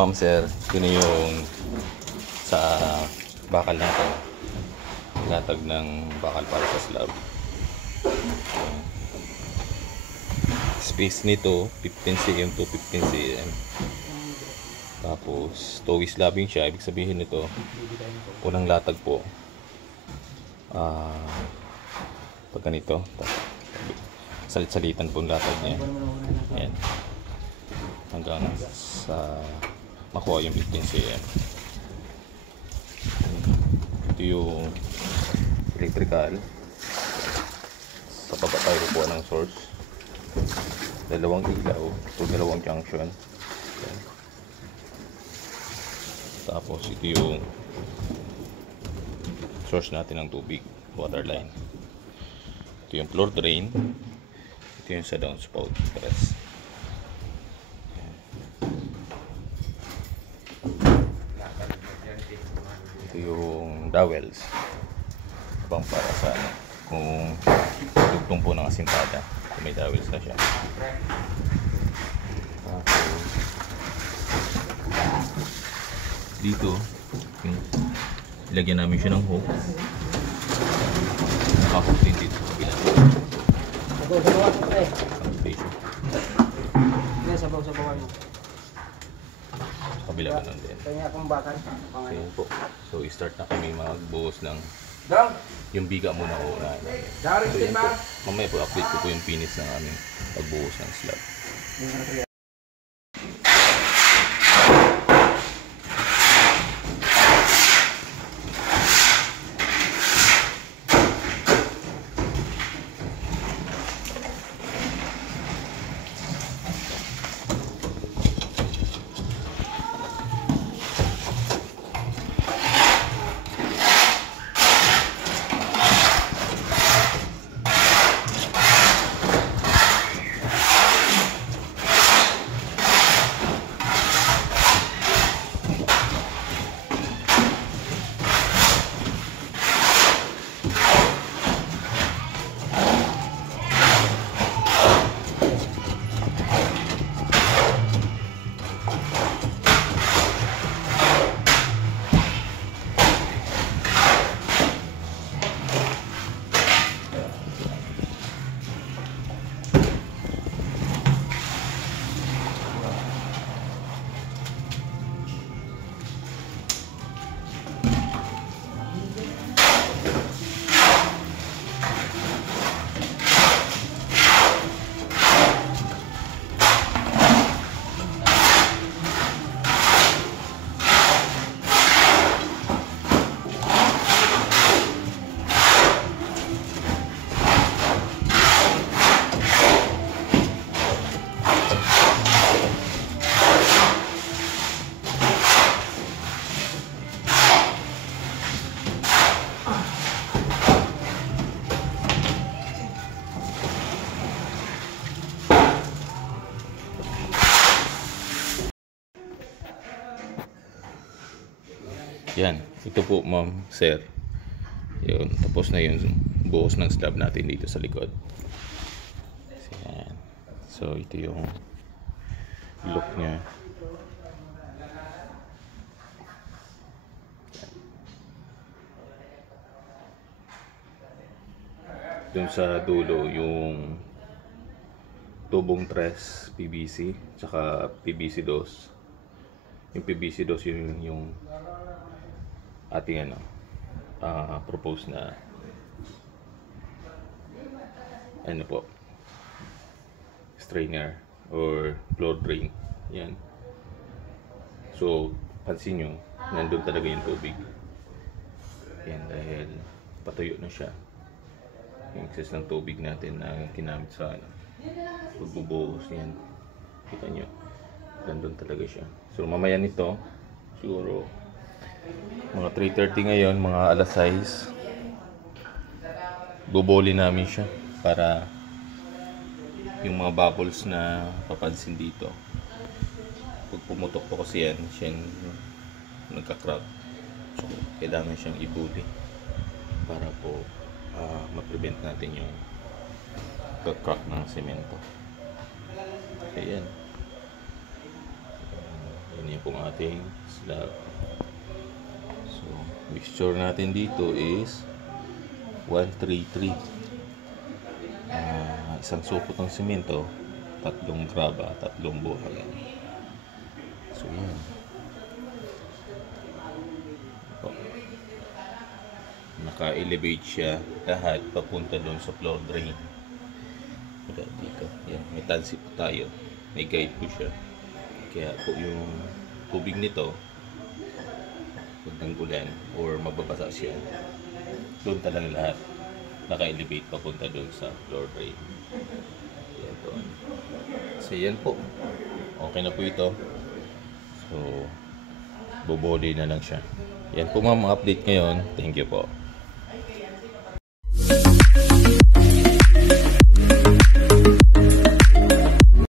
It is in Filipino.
ma'am sir, yun yung sa bakal natin. Latag ng bakal para sa slab. Space nito 15 cm to 15 cm. Tapos towi slabbing siya, ibig sabihin nito unang latag po pag ganito salit-salitan po ang latag niya. Ayan. Hanggang sa makuha yung 15 cm. Ito yung electrical. Sa baba tayo kukuha ng source. Dalawang ilaw. Ito dalawang junction. Ayan. Tapos ito yung source natin ng tubig, water line. Ito yung floor drain. Ito yung sa downspout press. Ito yung dowels. Pang para sa kung dugtong po ng asintada, may dowels na siya. Tapos dito ilagyan namin siya ng hook. Nakahook din dito sa kabila. Sabaw-sabawan mo. Sa kabila ka nun din. Kanya akong bakal. Okay po. So start na kami magbuhos ng yung biga muna una. So yun po. Mamaya po update ko po yung finish ng aming pagbuhos ng slab. Yan, ito po ma'am, sir. Yun, tapos na yun buhos ng slab natin dito sa likod. Yan. So ito yung look niya. Doon sa dulo yung tubong tres PVC tsaka PVC dos. Yung PVC dos yung ating propose na ano po, strainer or floor drain. Yan. So pansin nyo, nandun talaga yung tubig. Yan, dahil patuyo na siya yung excess ng tubig natin na ginamit sa pagbubuhos. Yan, kita nyo, nandun talaga siya. So mamaya nito siguro mga 3:30 ngayon, mga alas 6, buboli namin siya para yung mga bubbles na papansin dito, pag pumutok po kasi yan, siya nagka-crack. So kailangan siyang ibuli para po ma-prevent natin yung pag-crack ng semento. Kaya yan, Yan pong ating slab. So, mixture natin dito is 133. Isang supot ng simento, 3 graba, 3 buhangin. So, yan. Naka-elevate siya lahat papunta doon sa floor drain. Dito. Yan, may tansip po tayo. May guide po siya. Kaya po yung tubig nito, pag nanggulan or mababasa siya, doon talaga lahat naka-elevate papunta doon sa floor drain. Yan po. So yan po. Okay na po ito. So, bubody na lang siya. Yan po mga update ngayon. Thank you po.